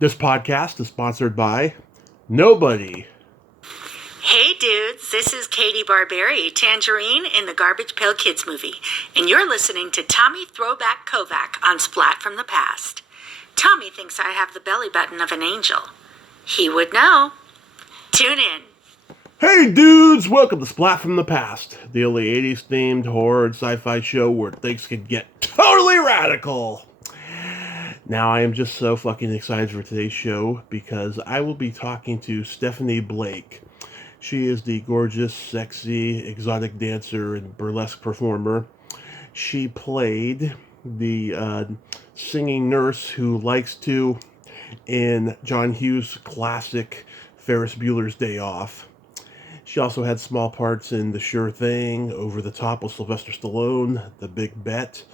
This podcast is sponsored by nobody. Hey dudes, this is Katie Barberi, Tangerine in the Garbage Pail Kids movie, and you're listening to Tommy Throwback Kovac on Splat from the Past. Tommy thinks I have the belly button of an angel. He would know. Tune in. Hey dudes, welcome to Splat from the Past, the only 80s themed horror and sci-fi show where things can get totally radical. Now I am just so fucking excited for today's show because I will be talking to Stephanie Blake. She is the gorgeous, sexy, exotic dancer and burlesque performer. She played the singing nurse who likes to in John Hughes' classic Ferris Bueller's Day Off. She also had small parts in The Sure Thing, Over the Top with Sylvester Stallone, The Big Bet,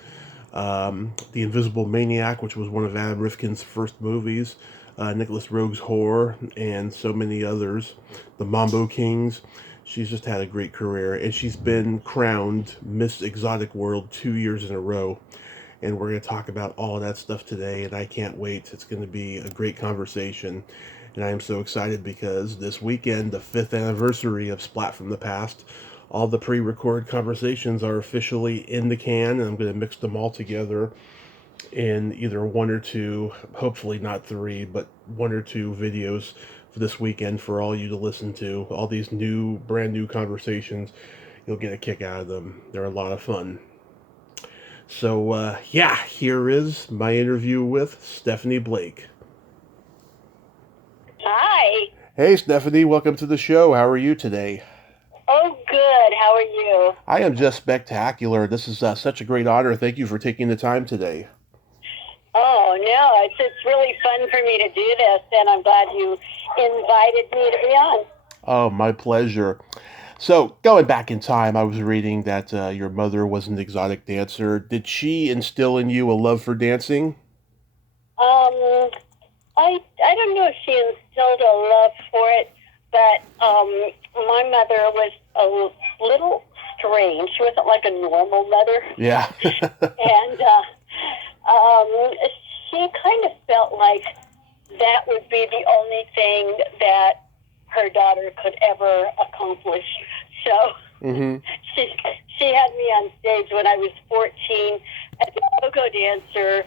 The Invisible Maniac, which was one of Adam Rifkin's first movies, Nicholas Roeg's Horror, and so many others, the Mambo Kings. She's just had a great career, and she's been crowned Miss Exotic World 2 years in a row. And we're going to talk about all of that stuff today, and I can't wait. It's going to be a great conversation. And I am so excited because this weekend, the 5th anniversary of Splat from the Past, all the pre-recorded conversations are officially in the can, and I'm going to mix them all together in either one or two, hopefully not three, but one or two videos for this weekend for all you to listen to. All these brand new conversations, you'll get a kick out of them. They're a lot of fun. So, here is my interview with Stephanie Blake. Hi. Hey, Stephanie, welcome to the show. How are you today? Oh, good. How are you? I am just spectacular. This is such a great honor. Thank you for taking the time today. Oh, no, it's really fun for me to do this, and I'm glad you invited me to be on. Oh, my pleasure. So, going back in time, I was reading that your mother was an exotic dancer. Did she instill in you a love for dancing? I don't know if she instilled a love for it, but my mother was a little strange. She wasn't like a normal mother. Yeah. And she kind of felt like that would be the only thing that her daughter could ever accomplish. So she had me on stage when I was 14 as a go-go dancer,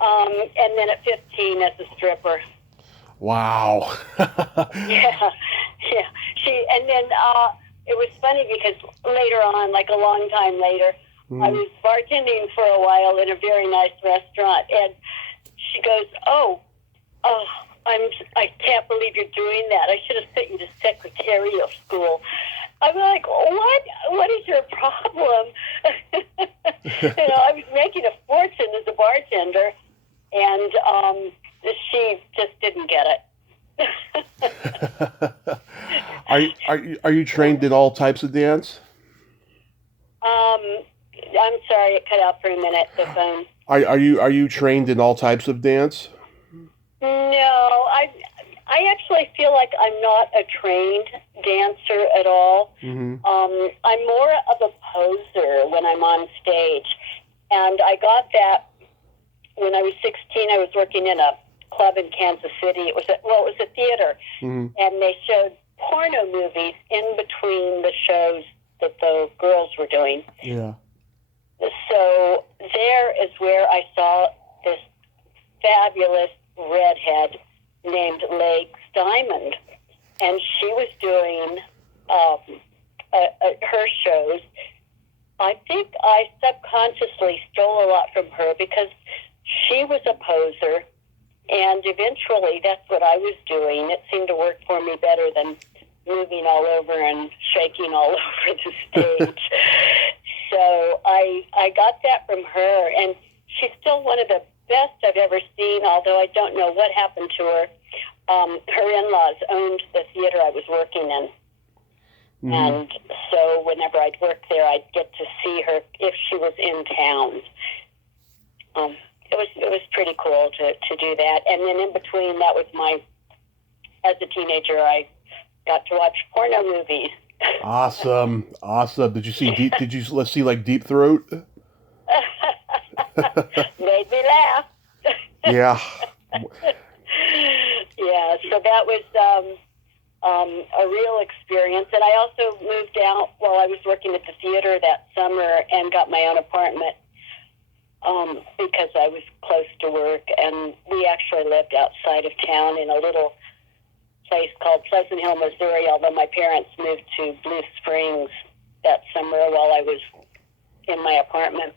and then at 15 as a stripper. Wow. Yeah. And then it was funny because later on, like a long time later, I was bartending for a while in a very nice restaurant, and she goes, I can't believe you're doing that. I should have sent you to secretarial school. I'm like, what is your problem? I was making a fortune as a bartender, and she just didn't get it. Are you trained in all types of dance? I'm sorry, it cut out for a minute, the phone. Are you trained in all types of dance? No, I actually feel like I'm not a trained dancer at all. I'm more of a poser when I'm on stage. And I got that when I was 16. I was working in a club in Kansas City. It was a theater. And they showed porno movies in between the shows that the girls were doing. Yeah. So there is where I saw this fabulous redhead named Legs Diamond, and she was doing her shows. I think I subconsciously stole a lot from her because she was a poser, and eventually that's what I was doing. It seemed to work for me better than moving all over and shaking all over the stage. So I got that from her, and she's still one of the best I've ever seen, although I don't know what happened to her. Her in-laws owned the theater I was working in. And so whenever I'd work there, I'd get to see her if she was in town. It was pretty cool to do that. And then in between, that was as a teenager, I got to watch porno movies. Awesome. Did you see let's see, like Deep Throat? Made me laugh. Yeah. that was a real experience. And I also moved out while I was working at the theater that summer and got my own apartment because I was close to work. And we actually lived outside of town in a little place called Pleasant Hill, Missouri, although my parents moved to Blue Springs that summer while I was in my apartment.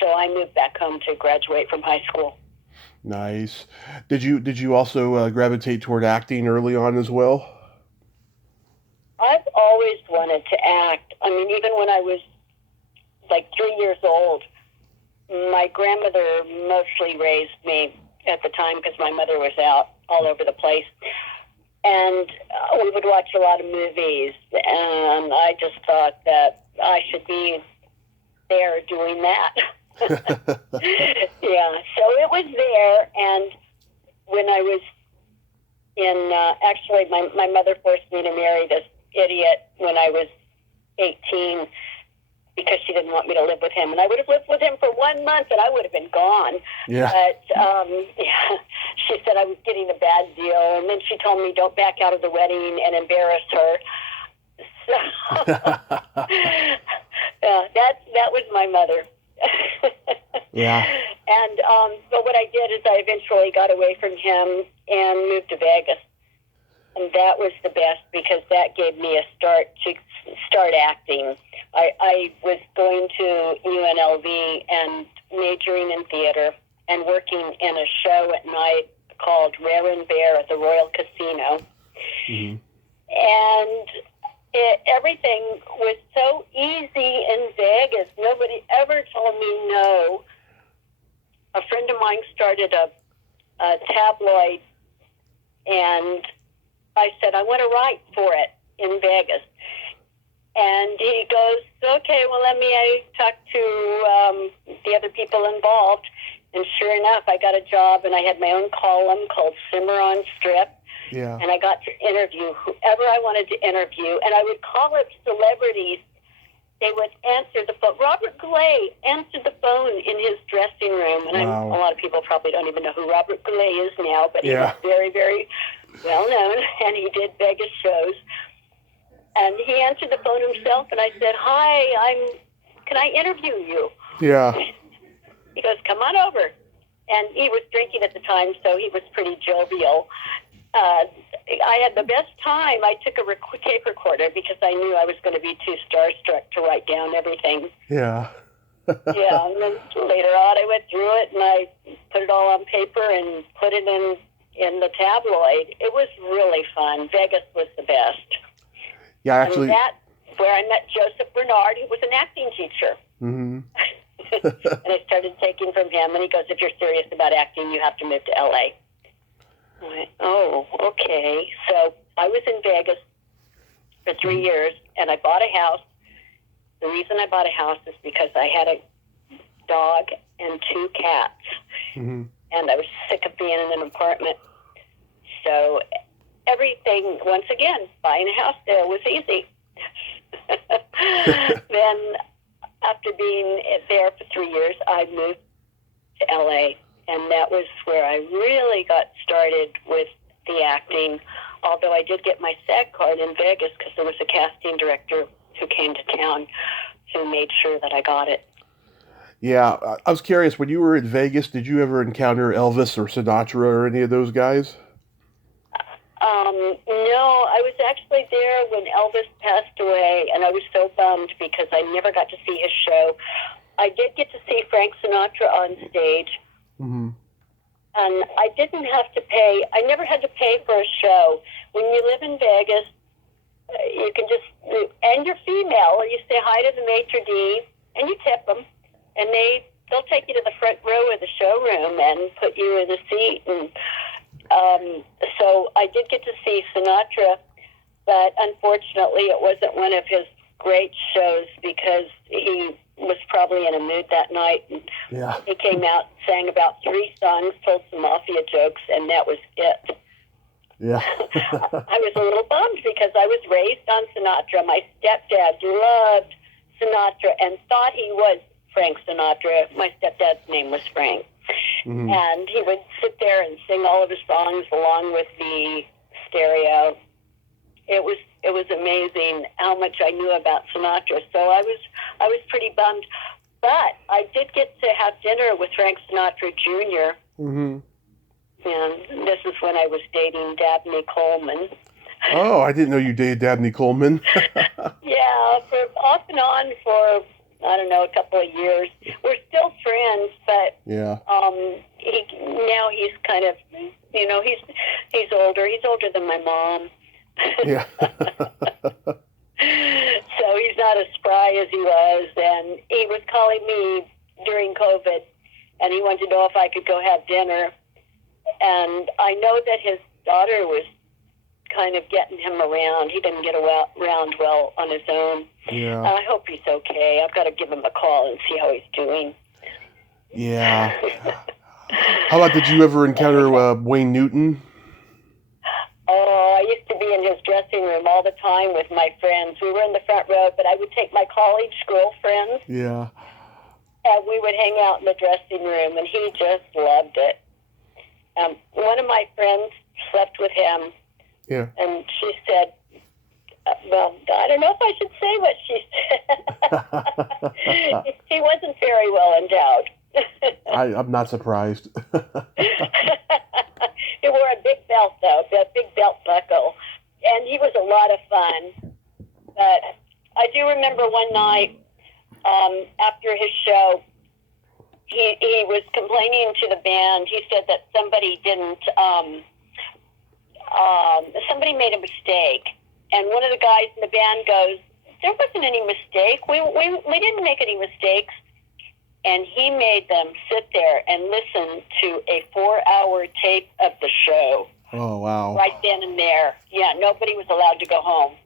So I moved back home to graduate from high school. Nice. Did you also gravitate toward acting early on as well? I've always wanted to act. I mean, even when I was like 3 years old, my grandmother mostly raised me at the time because my mother was out all over the place. And we would watch a lot of movies, and I just thought that I should be there doing that. Yeah, so it was there, and when I was in, actually, my mother forced me to marry this idiot when I was 18 because she didn't want me to live with him. And I would have lived with him for 1 month, and I would have been gone. Yeah. But yeah, she said I was getting a bad deal, and then she told me don't back out of the wedding and embarrass her. So that was my mother. Yeah. And but what I did is I eventually got away from him and moved to Vegas. And that was the best because that gave me a start to start acting. I was going to UNLV and majoring in theater and working in a show at night called Rare and Bear at the Royal Casino. Mm-hmm. And everything was so easy in Vegas. Nobody ever told me no. A friend of mine started a tabloid, and I said, I want to write for it in Vegas. And he goes, okay, well, let me talk to the other people involved. And sure enough, I got a job, and I had my own column called Simmer on Strip. Yeah. And I got to interview whoever I wanted to interview. And I would call up celebrities. They would answer the phone. Robert Glay answered the phone in his dressing room. And Wow. a lot of people probably don't even know who Robert Glay is now, but he was very, very well known, and he did Vegas shows. And he answered the phone himself, and I said, hi, can I interview you? Yeah. He goes, come on over. And he was drinking at the time, so he was pretty jovial. I had the best time. I took a tape recorder because I knew I was going to be too starstruck to write down everything. Yeah. Yeah, and then later on I went through it, and I put it all on paper and put it in the tabloid. It was really fun. Vegas was the best. Yeah, actually. And that's where I met Joseph Bernard, who was an acting teacher. Mm-hmm. And I started taking from him, and he goes, if you're serious about acting, you have to move to L.A. I went, oh, okay. So I was in Vegas for 3 years, and I bought a house. The reason I bought a house is because I had a dog and 2 cats, and I was sick of being in an apartment. So everything, once again, buying a house there was easy. Then, after being there for 3 years, I moved to L.A., and that was where I really got started with the acting, although I did get my SAG card in Vegas because there was a casting director who came to town who made sure that I got it. Yeah, I was curious, when you were in Vegas, did you ever encounter Elvis or Sinatra or any of those guys? No, I was actually there when Elvis passed away, and I was so bummed because I never got to see his show. I did get to see Frank Sinatra on stage, and I didn't have to pay. I never had to pay for a show. When you live in Vegas, you can just, and you're female, you say hi to the maitre d', and you tip them, and they'll take you to the front row of the showroom and put you in a seat. And so I did get to see Sinatra, but unfortunately it wasn't one of his great shows because he was probably in a mood that night. And he came out, sang about 3 songs, told some mafia jokes, and that was it. Yeah. I was a little bummed because I was raised on Sinatra. My stepdad loved Sinatra and thought he was Frank Sinatra. My stepdad's name was Frank. And he would sit there and sing all of his songs along with the stereo. It was amazing how much I knew about Sinatra. So I was pretty bummed. But I did get to have dinner with Frank Sinatra Jr. Mm-hmm. And this is when I was dating Dabney Coleman. Oh, I didn't know you dated Dabney Coleman. Yeah, for off and on for, I don't know, a couple of years. We're still friends, but Yeah. now he's kind of, he's older. He's older than my mom. Yeah. So he's not as spry as he was, and he was calling me during COVID, and he wanted to know if I could go have dinner. And I know that his daughter was kind of getting him around. He didn't get around well on his own. Yeah. I hope he's okay. I've got to give him a call and see how he's doing. Yeah. How about, did you ever encounter Wayne Newton? Oh, I used to be in his dressing room all the time with my friends. We were in the front row, but I would take my college girlfriends, Yeah. and we would hang out in the dressing room, and he just loved it. One of my friends slept with him, Yeah. and she said, well, I don't know if I should say what she said. He wasn't very well endowed. I'm not surprised. He wore a big belt, though, a big belt buckle, and he was a lot of fun. But I do remember one night after his show, he was complaining to the band. He said that somebody didn't, somebody made a mistake. And one of the guys in the band goes, there wasn't any mistake. We didn't make any mistakes. And he made them sit there and listen to a 4-hour tape of the show. Oh, wow. Right then and there. Yeah, nobody was allowed to go home.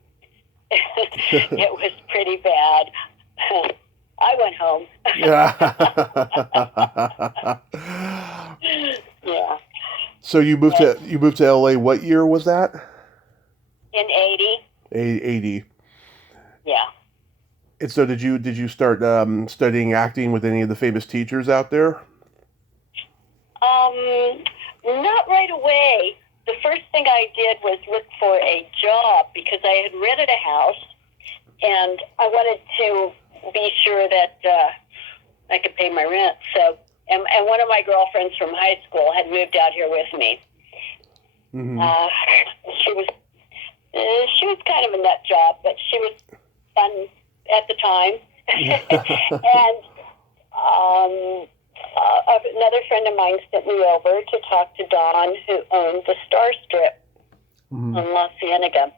It was pretty bad. I went home. Yeah. So you moved to LA. What year was that? In 80. 80. Yeah. And so did you start studying acting with any of the famous teachers out there? Not right away. The first thing I did was look for a job because I had rented a house, and I wanted to be sure that I could pay my rent. So, and one of my girlfriends from high school had moved out here with me. Mm-hmm. She was kind of a nut job, but she was fun at the time. And another friend of mine sent me over to talk to Don, who owned the Star Strip Mm-hmm. in La Cienega.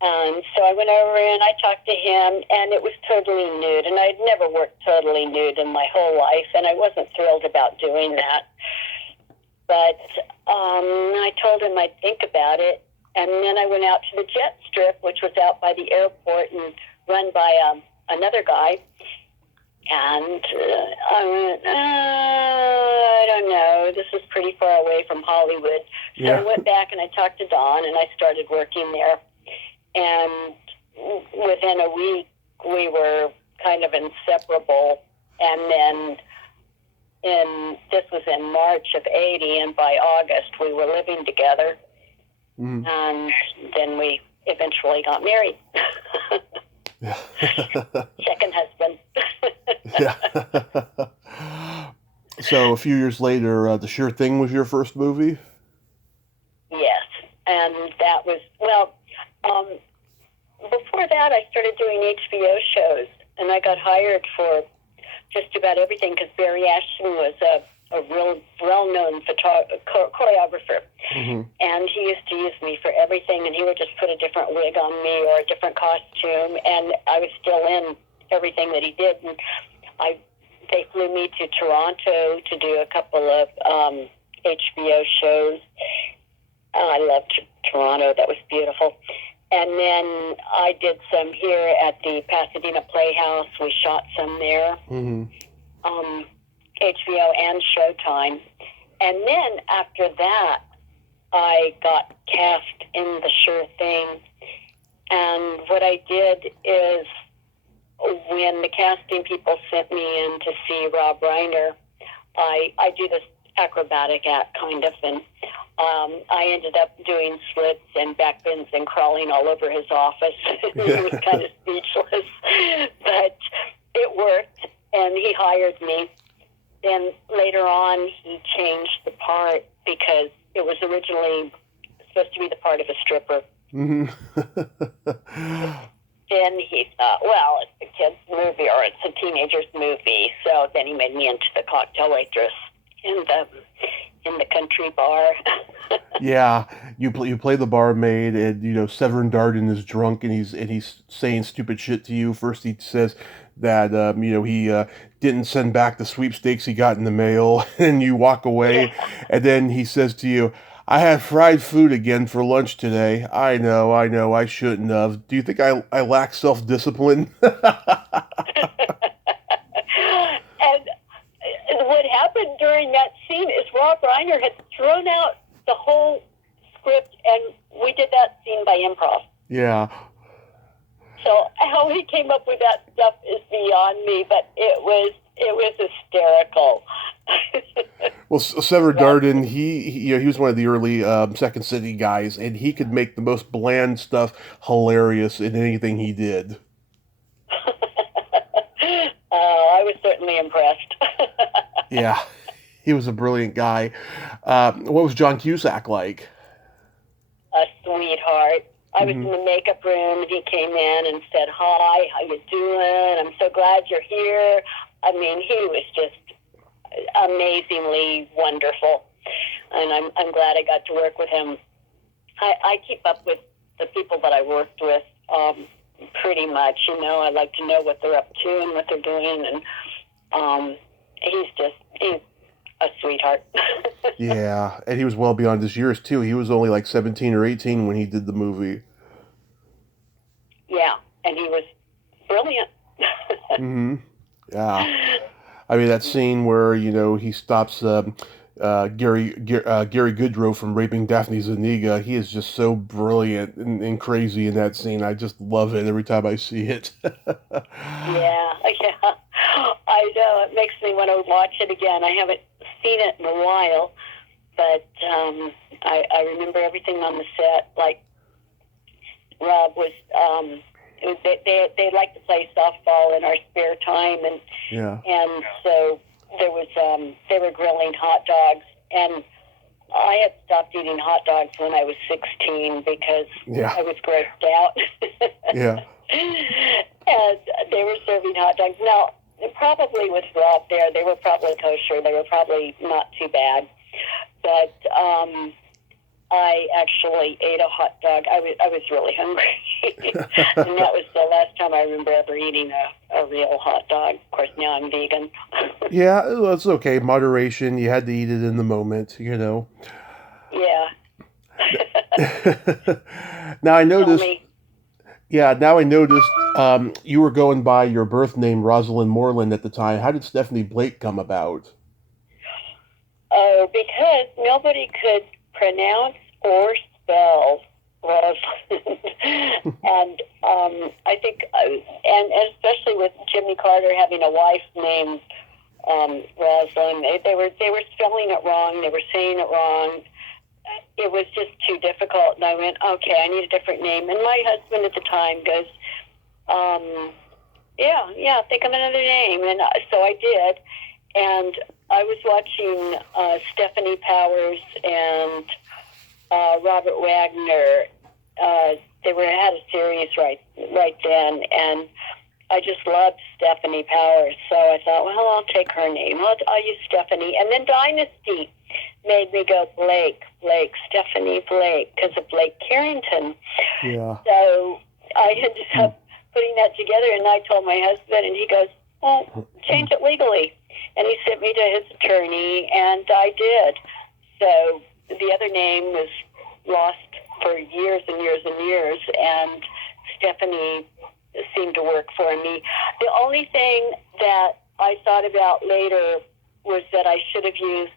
So I went over and I talked to him, and it was totally nude. And I'd never worked totally nude in my whole life, and I wasn't thrilled about doing that. But I told him I'd think about it. And then I went out to the Jet Strip, which was out by the airport and run by another guy. And I went, I don't know, this is pretty far away from Hollywood. So Yeah. I went back and I talked to Don, and I started working there. And within a week, we were kind of inseparable. And then this was in March of 80, and by August, we were living together. Mm-hmm. And then we eventually got married. Yeah. Second husband. Yeah. So a few years later, The Sure Thing was your first movie? Yes. And that was, before that, I started doing HBO shows, and I got hired for just about everything because Barry Ashton was a real well-known choreographer. Mm-hmm. And he used to use me for everything, and he would just put a different wig on me or a different costume, and I was still in everything that he did. And they flew me to Toronto to do a couple of HBO shows. I loved Toronto. That was beautiful. And then I did some here at the Pasadena Playhouse. We shot some there. Mm-hmm. HBO and Showtime. And then after that, I got cast in The Sure Thing. And what I did is when the casting people sent me in to see Rob Reiner, I do this acrobatic act kind of, and I ended up doing splits and backbends and crawling all over his office. He was kind of speechless, but it worked, and he hired me. Then later on, he changed the part because it was originally supposed to be the part of a stripper. Mm-hmm. Then he thought, well, it's a kid's movie or it's a teenager's movie. So then he made me into the cocktail waitress in the country bar. Yeah, you play the barmaid, and Severin Darden is drunk, and he's saying stupid shit to you. First, he says that he didn't send back the sweepstakes he got in the mail, and you walk away, and then he says to you, "I had fried food again for lunch today. I know, I shouldn't have. Do you think I lack self-discipline?" And what happened during that scene is Rob Reiner had thrown out the whole script, and we did that scene by improv. Yeah. So how he came up with that stuff is beyond me, but it was hysterical. Well, Sever Darden, he was one of the early Second City guys, and he could make the most bland stuff hilarious in anything he did. I was certainly impressed. Yeah, he was a brilliant guy. What was John Cusack like? A sweetheart. I was in the makeup room, and he came in and said, "Hi, how you doing? I'm so glad you're here." I mean, he was just amazingly wonderful, and I'm glad I got to work with him. I keep up with the people that I worked with pretty much. I like to know what they're up to and what they're doing, and he's a sweetheart. Yeah, and he was well beyond his years too. He was only like 17 or 18 when he did the movie. Yeah, and he was brilliant. Mm-hmm. Yeah. I mean, that scene where, he stops Gary Goodrow from raping Daphne Zuniga, he is just so brilliant and crazy in that scene. I just love it every time I see it. Yeah. I know. It makes me want to watch it again. I haven't seen it in a while, but I remember everything on the set. Like, Rob was... They like to play softball in our spare time, and so there was they were grilling hot dogs, and I had stopped eating hot dogs when I was 16 because I was grossed out. Yeah. And they were serving hot dogs. Now, probably with Rob there, they were probably kosher. They were probably not too bad, but I actually ate a hot dog. I was really hungry. And that was the last time I remember ever eating a real hot dog. Of course, now I'm vegan. Yeah, it's okay. Moderation. You had to eat it in the moment, Yeah. Now I noticed... Yeah, now I noticed you were going by your birth name, Rosalind Moreland, at the time. How did Stephanie Blake come about? Oh, because nobody could pronounce or spell Rosalind. And I think, and especially with Jimmy Carter having a wife named Rosalind, they were spelling it wrong. They were saying it wrong. It was just too difficult, and I went, okay, I need a different name. And my husband at the time goes, yeah, think of another name. And so I did, and I was watching Stephanie Powers and Robert Wagner. They had a series right then, and I just loved Stephanie Powers. So I thought, well, I'll take her name. I'll use Stephanie. And then Dynasty made me go Stephanie Blake, because of Blake Carrington. Yeah. So I ended up putting that together, and I told my husband, and he goes, well, change it legally. And he sent me to his attorney, and I did. So the other name was lost for years and years and years, and Stephanie seemed to work for me. The only thing that I thought about later was that I should have used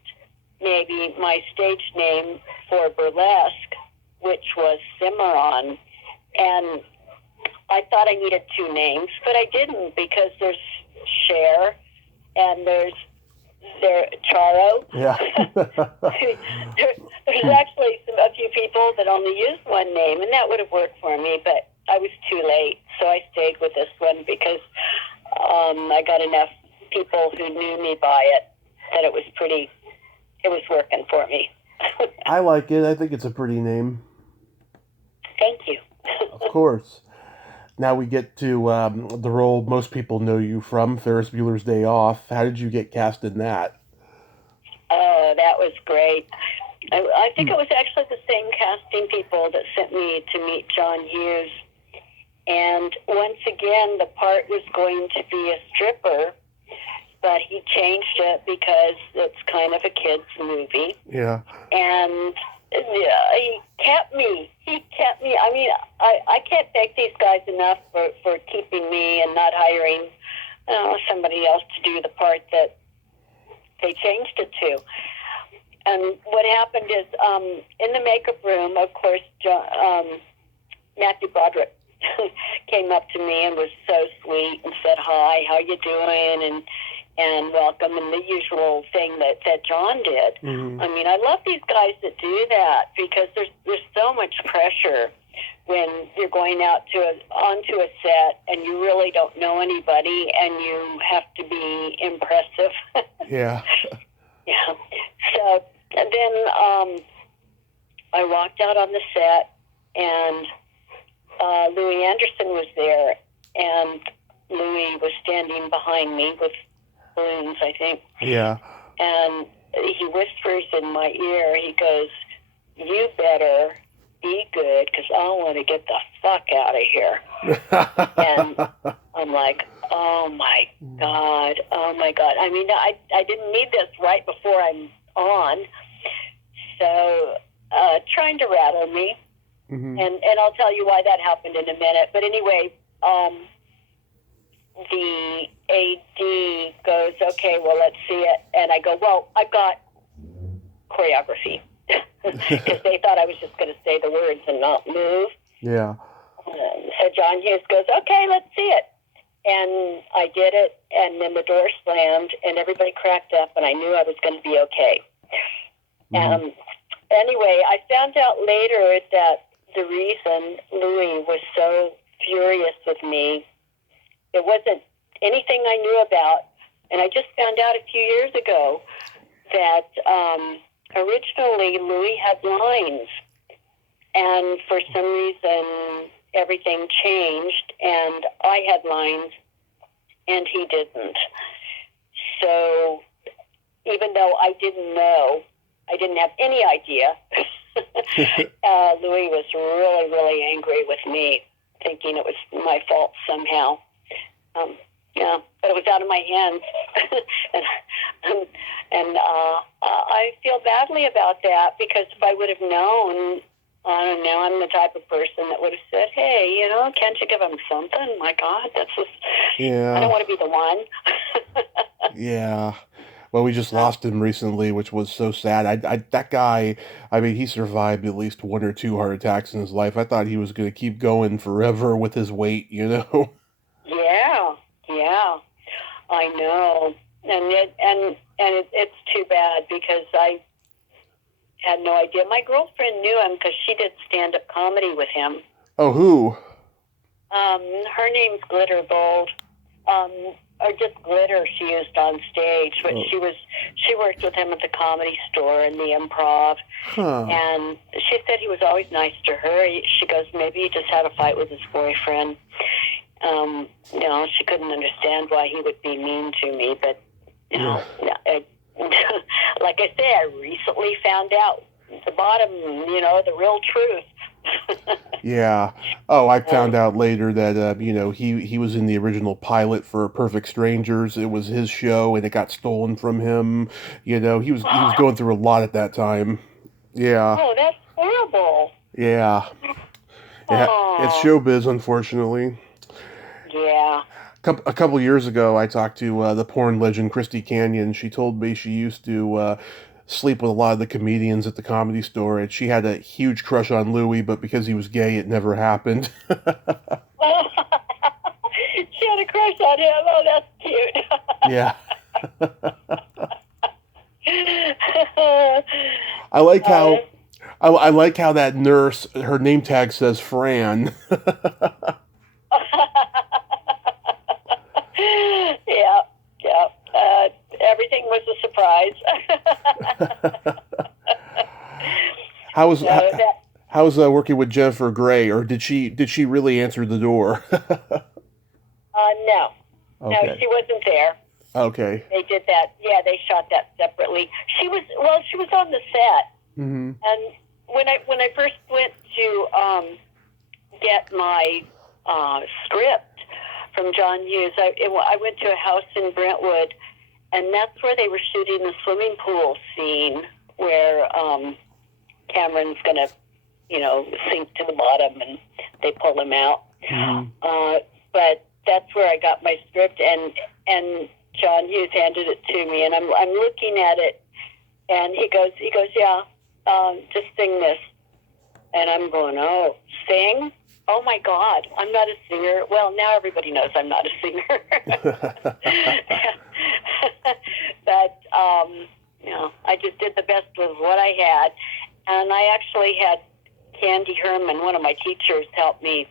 maybe my stage name for Burlesque, which was Cimarron. And I thought I needed two names, but I didn't, because there's Cher and there's They're Charo. Yeah. There's actually a few people that only use one name, and that would have worked for me, but I was too late, so I stayed with this one because I got enough people who knew me by it that it was working for me. I like it. I think it's a pretty name. Thank you. Of course. Now we get to the role most people know you from, Ferris Bueller's Day Off. How did you get cast in that? Oh, that was great. I think it was actually the same casting people that sent me to meet John Hughes. And once again, the part was going to be a stripper, but he changed it because it's kind of a kid's movie. Yeah. And he kept me. I mean, I can't thank these guys enough for keeping me and not hiring somebody else to do the part that they changed it to. And what happened is, in the makeup room, of course, Matthew Broderick came up to me and was so sweet and said, "Hi, how you doing?" and welcome, and the usual thing that John did. Mm-hmm. I mean, I love these guys that do that because there's so much pressure when you're going onto a set and you really don't know anybody and you have to be impressive. Yeah. Yeah. So then I walked out on the set, and Louis Anderson was there, and Louis was standing behind me with balloons, I think. Yeah. And he whispers in my ear, he goes, "You better be good because I want to get the fuck out of here." And I'm like, oh my God. I mean, I didn't need this right before I'm on. So trying to rattle me. Mm-hmm. And I'll tell you why that happened in a minute. But anyway, the AD goes, "Okay, well, let's see it." And I go, "Well, I've got choreography." Because they thought I was just going to say the words and not move. Yeah. So John Hughes goes, "Okay, let's see it." And I did it, and then the door slammed, and everybody cracked up, and I knew I was going to be okay. Mm-hmm. Anyway, I found out later that the reason Louis was so furious with me, it wasn't anything I knew about, and I just found out a few years ago that originally Louis had lines, and for some reason everything changed, and I had lines, and he didn't. So even though I didn't know, I didn't have any idea, Louis was really, really angry with me, thinking it was my fault somehow. Yeah, but it was out of my hands. and I feel badly about that because if I would have known, I don't know, I'm the type of person that would have said, "Hey, can't you give him something? My God, that's just, Yeah. I don't want to be the one." Yeah. Well, we just lost him recently, which was so sad. That guy, I mean, he survived at least 1 or 2 heart attacks in his life. I thought he was going to keep going forever with his weight, Yeah, I know. And it's too bad because I had no idea. My girlfriend knew him because she did stand-up comedy with him. Oh, who? Her name's Glitter Gold. Or just glitter she used on stage, but she worked with him at the Comedy Store and the Improv. Huh. And she said he was always nice to her. She goes, maybe he just had a fight with his boyfriend. She couldn't understand why he would be mean to me, but like I say, I recently found out the bottom, the real truth. Yeah. Oh, I found out later that he was in the original pilot for Perfect Strangers. It was his show, and it got stolen from him. He was going through a lot at that time. Yeah. Oh, that's horrible. Yeah. It's showbiz, unfortunately. Yeah. A couple years ago, I talked to the porn legend Christy Canyon. She told me she used to sleep with a lot of the comedians at the Comedy Store, and she had a huge crush on Louis, but because he was gay, it never happened. She had a crush on him. Oh, that's cute. Yeah. I like how I like how that nurse, her name tag says Fran. Yeah, yeah. Everything was a surprise. How was So that, how's working with Jennifer Grey, or did she really answer the door? no, no, Okay. she wasn't there. Okay. They did that. Yeah, they shot that separately. She was on the set, Mm-hmm. and when I first went to get my script from John Hughes, I went to a house in Brentwood, and that's where they were shooting the swimming pool scene where Cameron's going to, sink to the bottom and they pull him out. Mm-hmm. But that's where I got my script, and John Hughes handed it to me, and I'm looking at it, and he goes, yeah, just sing this, and I'm going, oh, sing? Oh my God, I'm not a singer. Well, now everybody knows I'm not a singer. But, I just did the best with what I had. And I actually had Candy Herman, one of my teachers, help me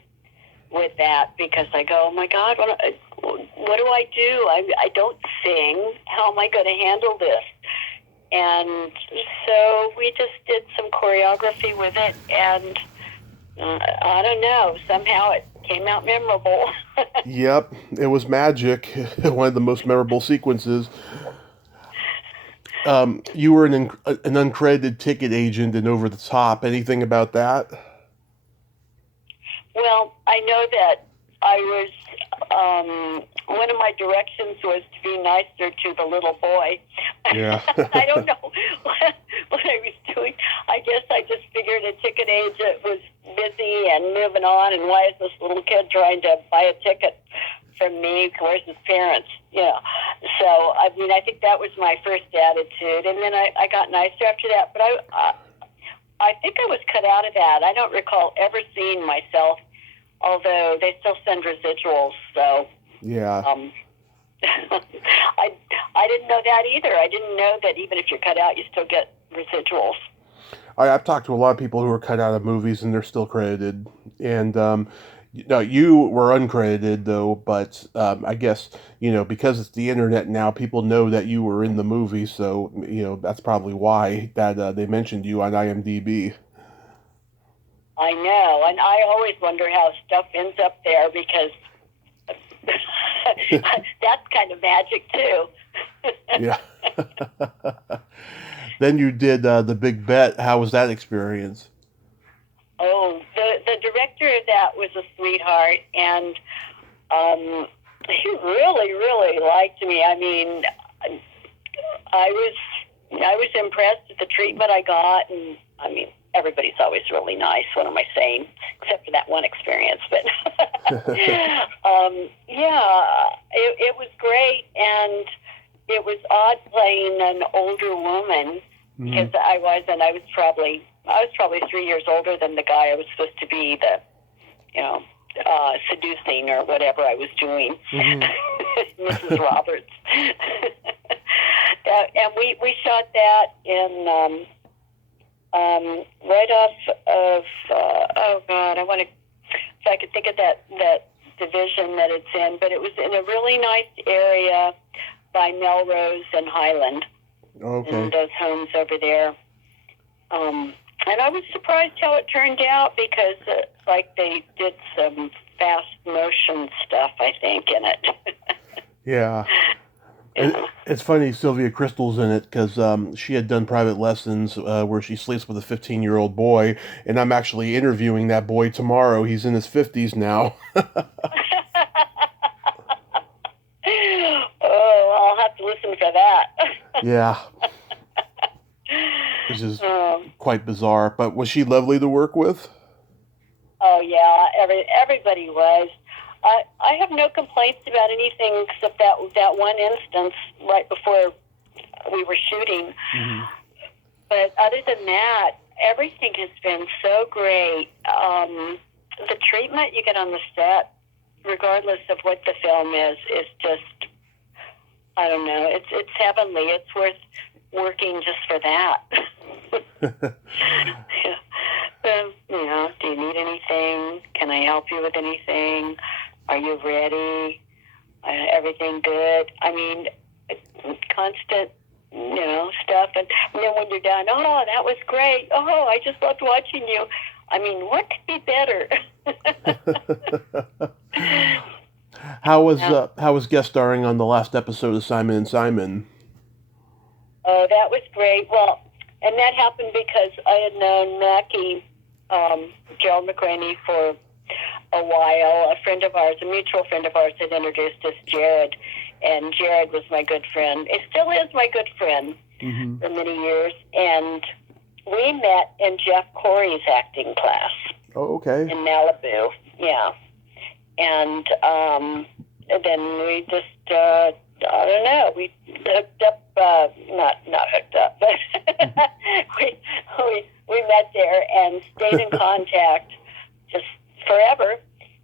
with that, because I go, oh my God, what do I do? I don't sing. How am I going to handle this? And so we just did some choreography with it, and I don't know, somehow it came out memorable. Yep, it was magic. One of the most memorable sequences. You were an uncredited ticket agent in Over the Top. Anything about that? Well, I know that I was, one of my directions was to be nicer to the little boy. Yeah. I don't know what I was doing. I guess I just figured a ticket agent was busy and moving on, and why is this little kid trying to buy a ticket from me? Where's his parents? So, I think that was my first attitude, and then I got nicer after that, but I think I was cut out of that. I don't recall ever seeing myself, although they still send residuals, so... Yeah. I didn't know that either. I didn't know that even if you're cut out, you still get residuals. I've talked to a lot of people who are cut out of movies and they're still credited. And you were uncredited though, but I guess because it's the internet now, people know that you were in the movie. So that's probably why that they mentioned you on IMDb. I know, and I always wonder how stuff ends up there, because that's kind of magic too. Yeah. Then you did The Big Bet. How was that experience? Oh, the director of that was a sweetheart, and he really, really liked me. I was impressed with the treatment I got, and everybody's always really nice. What am I saying? Except for that one experience, but it was great, and it was odd playing an older woman, because I was probably 3 years older than the guy I was supposed to be, seducing or whatever I was doing, Mrs. Roberts. And we shot that in right off of oh God, if I could think of that division that it's in, but it was in a really nice area by Melrose and Highland. Okay. And those homes over there. And I was surprised how it turned out, because they did some fast motion stuff, I think, in it. Yeah. It's funny, Sylvia Crystal's in it, because she had done private lessons where she sleeps with a 15-year-old boy, and I'm actually interviewing that boy tomorrow. He's in his 50s now. Oh, I'll have to listen for that. Yeah. Which is quite bizarre. But was she lovely to work with? Oh, yeah, everybody was. I have no complaints about anything except that one instance right before we were shooting. Mm-hmm. But other than that, everything has been so great. The treatment you get on the set, regardless of what the film is just, I don't know, it's heavenly. It's worth working just for that. Do you need anything? Can I help you with anything? Are you ready? Everything good? I mean, constant, stuff. And then when you're done, oh, that was great. Oh, I just loved watching you. I mean, what could be better? How was guest starring on the last episode of Simon and Simon? Oh, that was great. Well, and that happened because I had known Mackie, Gerald McRaney, for a while. A friend of ours, a mutual friend of ours, had introduced us, Jared, and Jared was my good friend. It still is my good friend for many years. And we met in Jeff Corey's acting class. Oh, okay. In Malibu, yeah. And then we just, I don't know, we hooked up, not hooked up, but we met there and stayed in contact just forever.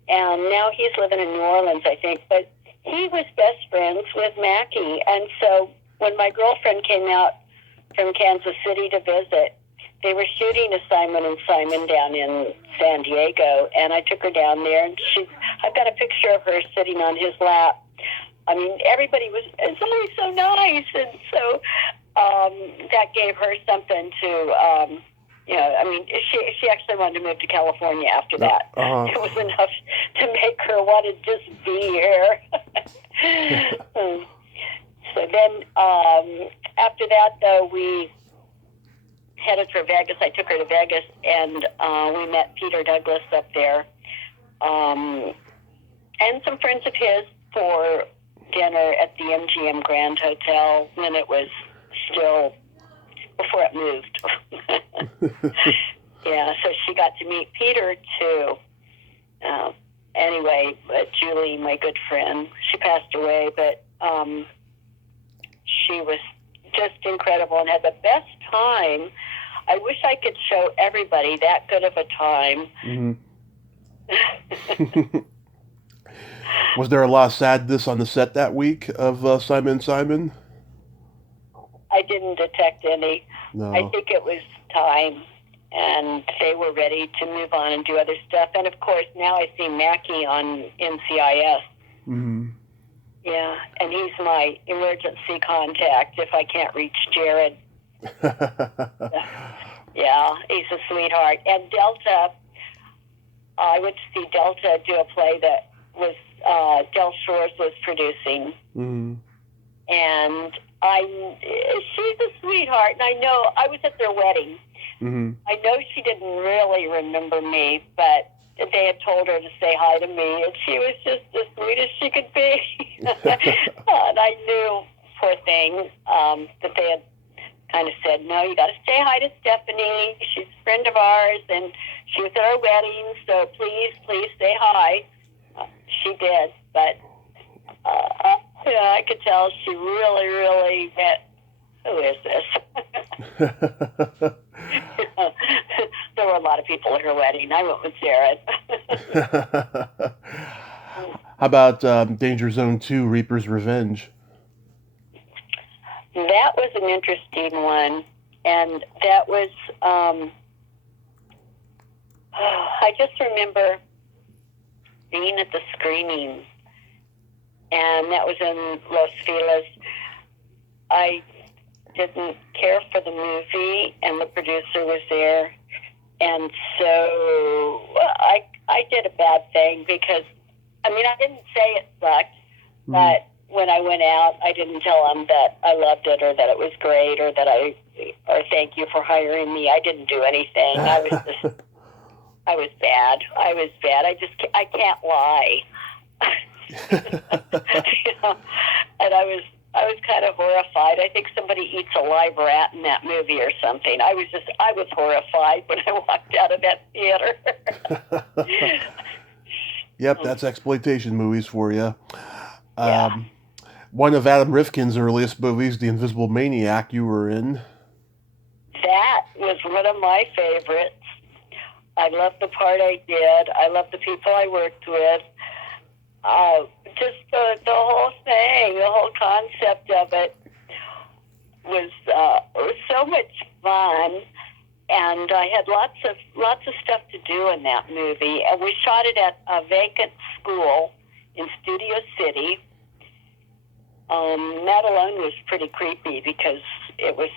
And now he's living in New Orleans, I think. But he was best friends with Mackie. And so when my girlfriend came out from Kansas City to visit, they were shooting a Simon and Simon down in San Diego, and I took her down there, and I've got a picture of her sitting on his lap. I mean, everybody was always so nice, and so that gave her something to, I mean, she actually wanted to move to California after that. It was enough to make her want to just be here. So then after that, though, we headed for Vegas. I took her to Vegas, and we met Peter Douglas up there, and some friends of his for dinner at the MGM Grand Hotel when it was still, before it moved. Yeah, so she got to meet Peter, too. Anyway, Julie, my good friend, she passed away, but she was just incredible and had the best time. I wish I could show everybody that good of a time. Was there a lot of sadness on the set that week of Simon and Simon? I didn't detect any. No. I think it was time, and they were ready to move on and do other stuff. And, of course, now I see Mackie on NCIS. Yeah, and he's my emergency contact if I can't reach Jared. Yeah, he's a sweetheart. And Delta, I went to see Delta do a play that was Del Shores was producing. And she's a sweetheart, and I know I was at their wedding. I know she didn't really remember me, but they had told her to say hi to me, and she was just as sweet as she could be. And I knew, poor thing, that they had kind of said, no, you got to say hi to Stephanie. She's a friend of ours, and she was at our wedding, so please say hi. She did, but I could tell she really, really went, who is this? There were a lot of people at her wedding. I went with Jared. How about Danger Zone 2, Reaper's Revenge? That was an interesting one. And that was, I just remember being at the screening, and that was in Los Feliz. I didn't care for the movie, and the producer was there, and so I did a bad thing because, I mean, I didn't say it sucked, but when I went out, I didn't tell them that I loved it or that it was great or or thank you for hiring me. I didn't do anything. I was bad. I can't lie. And I was kind of horrified. I think somebody eats a live rat in that movie or something. I was horrified when I walked out of that theater. Yep, that's exploitation movies for you. Yeah. One of Adam Rifkin's earliest movies, The Invisible Maniac, you were in. That was one of my favorites. I loved the part I did. I loved the people I worked with. Just the whole thing, the whole concept of it was so much fun, and I had lots of stuff to do in that movie. And we shot it at a vacant school in Studio City. That alone was pretty creepy because it was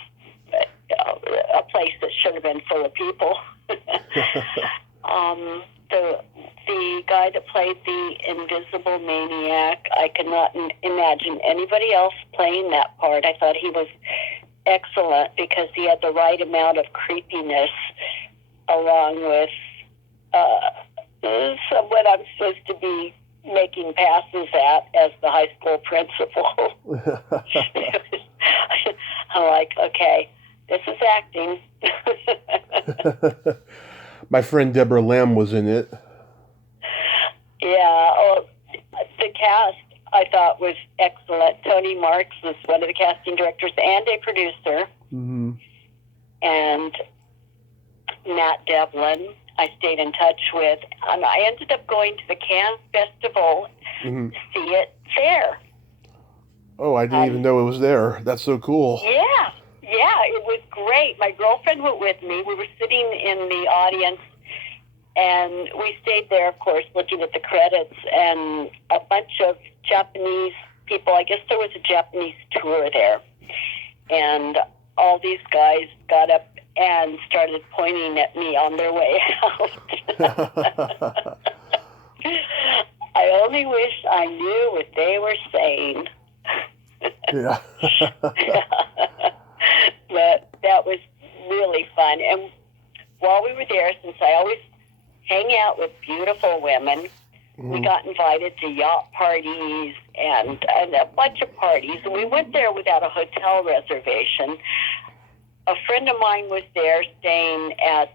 a place that should have been full of people. The guy that played the Invisible Maniac, I could not imagine anybody else playing that part. I thought he was excellent because he had the right amount of creepiness along with what I'm supposed to be making passes at as the high school principal. I'm like, okay, this is acting. My friend Deborah Lamb was in it. Yeah, the cast I thought was excellent. Tony Marks was one of the casting directors and a producer. Mm-hmm. And Matt Devlin, I stayed in touch with. And I ended up going to the Cannes Festival to see it there. Oh, I didn't even know it was there. That's so cool. Yeah, it was great. My girlfriend went with me. We were sitting in the audience, and we stayed there, of course, looking at the credits, and a bunch of Japanese people. I guess there was a Japanese tour there. And all these guys got up and started pointing at me on their way out. I only wish I knew what they were saying. Yeah. But that was really fun. And while we were there, since I always hang out with beautiful women, we got invited to yacht parties and a bunch of parties. And we went there without a hotel reservation. A friend of mine was there staying at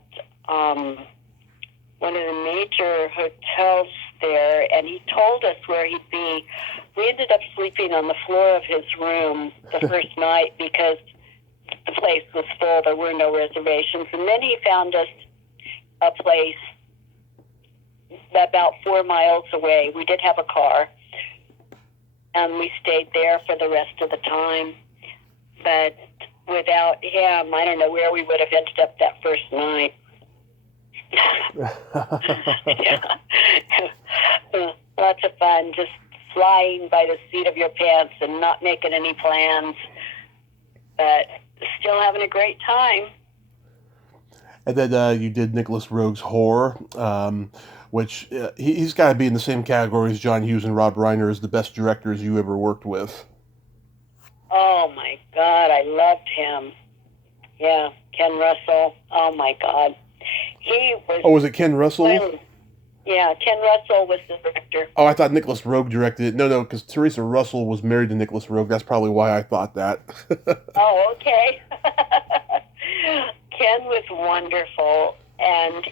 one of the major hotels there, and he told us where he'd be. We ended up sleeping on the floor of his room the first night because the place was full. There were no reservations. And then he found us a place about 4 miles away. We did have a car, and we stayed there for the rest of the time. But without him, I don't know where we would have ended up that first night. Lots of fun, just flying by the seat of your pants and not making any plans, but still having a great time. And then you did Nicholas Roeg's Horror, which he's got to be in the same category as John Hughes and Rob Reiner as the best directors you ever worked with. Oh, my God, I loved him. Yeah, Ken Russell. Oh, my God. He was... Oh, was it Ken Russell? Yeah, Ken Russell was the director. Oh, I thought Nicholas Roeg directed it. No, because Teresa Russell was married to Nicholas Roeg. That's probably why I thought that. Oh, okay. Ken was wonderful, and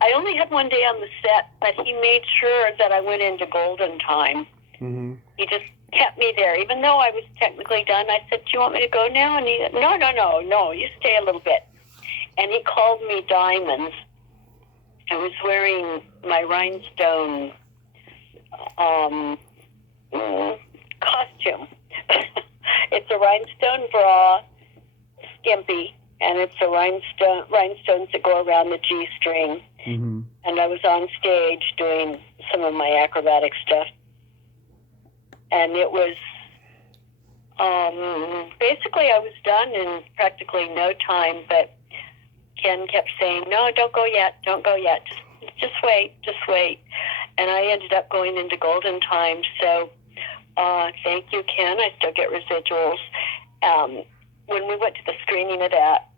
I only had one day on the set, but he made sure that I went into golden time. Mm-hmm. He just kept me there, even though I was technically done. I said, "Do you want me to go now?" And he said, No, you stay a little bit. And he called me Diamonds. I was wearing my rhinestone costume. It's a rhinestone bra, skimpy, and it's a rhinestones that go around the G-string. Mm-hmm. And I was on stage doing some of my acrobatic stuff. And it was, basically I was done in practically no time, but Ken kept saying, "No, don't go yet, just wait. And I ended up going into golden time, so thank you, Ken. I still get residuals. When we went to the screening of that,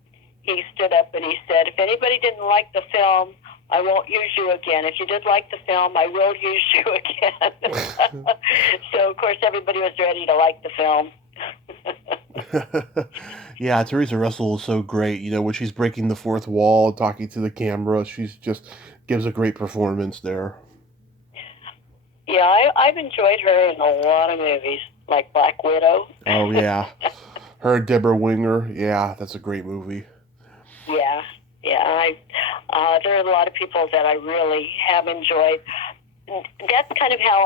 he stood up and he said, "If anybody didn't like the film, I won't use you again. If you did like the film, I will use you again." So, of course, everybody was ready to like the film. Yeah, Teresa Russell is so great. You know, when she's breaking the fourth wall, talking to the camera, she's just gives a great performance there. Yeah, I've enjoyed her in a lot of movies, like Black Widow. Oh, yeah. Her and Deborah Winger. Yeah, that's a great movie. Yeah. There are a lot of people that I really have enjoyed. That's kind of how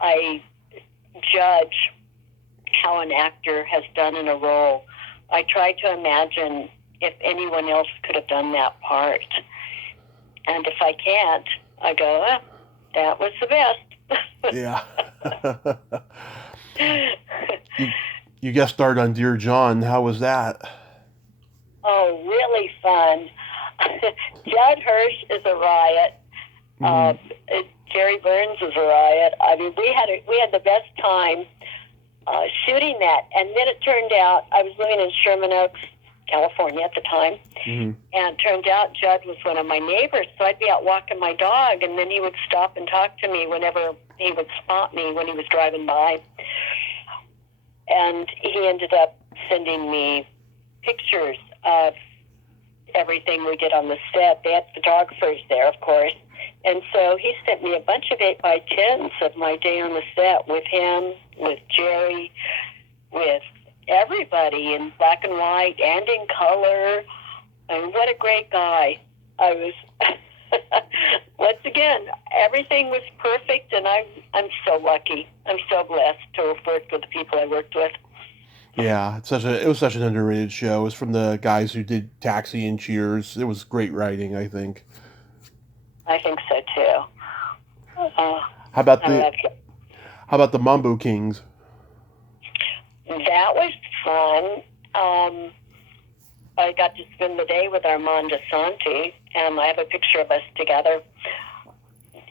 I judge how an actor has done in a role. I try to imagine if anyone else could have done that part. And if I can't, I go, that was the best. Yeah. you guest starred on Dear John. How was that? Oh, really fun. Judd Hirsch is a riot. Jerry Burns is a riot. I mean, we had the best time shooting that. And then it turned out, I was living in Sherman Oaks, California at the time, and it turned out Judd was one of my neighbors. So I'd be out walking my dog, and then he would stop and talk to me whenever he would spot me when he was driving by. And he ended up sending me pictures of everything we did on the set. They had photographers there, of course. And so he sent me a bunch of 8x10s of my day on the set with him, with Jerry, with everybody in black and white and in color. And what a great guy. I was, once again, everything was perfect, and I'm so lucky. I'm so blessed to have worked with the people I worked with. Yeah, it was such an underrated show. It was from the guys who did Taxi and Cheers. It was great writing, I think. I think so too. How about the Mambo Kings? That was fun. I got to spend the day with Armand Asante, and I have a picture of us together.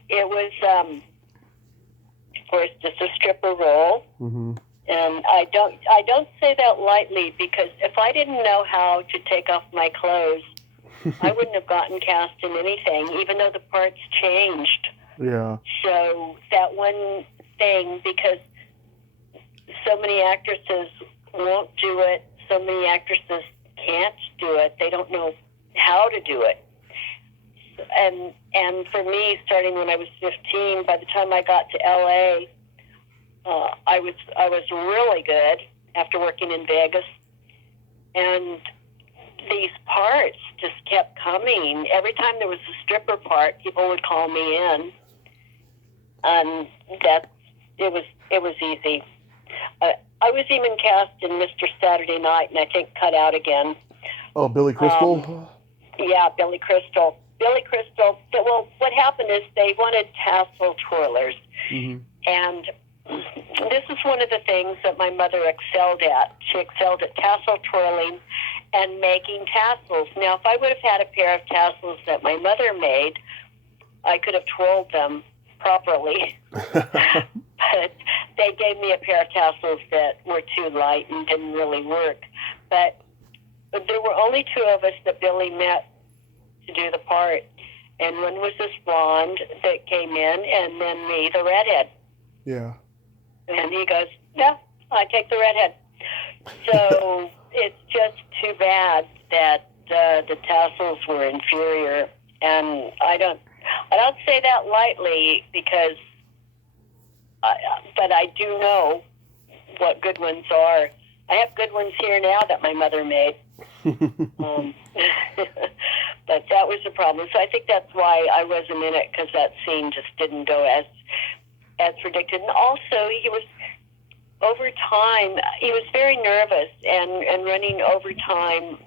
It was, of course, just a stripper role. Mm-hmm. And I don't say that lightly, because if I didn't know how to take off my clothes, I wouldn't have gotten cast in anything, even though the parts changed. Yeah. So that one thing, because so many actresses won't do it, so many actresses can't do it. They don't know how to do it. And for me, starting when I was 15, by the time I got to L.A., I was really good after working in Vegas, and these parts just kept coming. Every time there was a stripper part, people would call me in, and it was easy. I was even cast in Mr. Saturday Night, and I think cut out again. Oh, Billy Crystal? Yeah, Billy Crystal. Well, what happened is they wanted tassel twirlers, and this is one of the things that my mother excelled at. She excelled at tassel twirling and making tassels. Now, if I would have had a pair of tassels that my mother made, I could have twirled them properly. But they gave me a pair of tassels that were too light and didn't really work. But there were only two of us that Billy met to do the part. And one was this blonde that came in, and then me, the redhead. Yeah. And he goes, "Yeah, I take the redhead." So it's just too bad that the tassels were inferior, and I don't say that lightly, because, but I do know what good ones are. I have good ones here now that my mother made. But that was the problem. So I think that's why I wasn't in it, because that scene just didn't go as predicted. And also, he was very nervous and running overtime.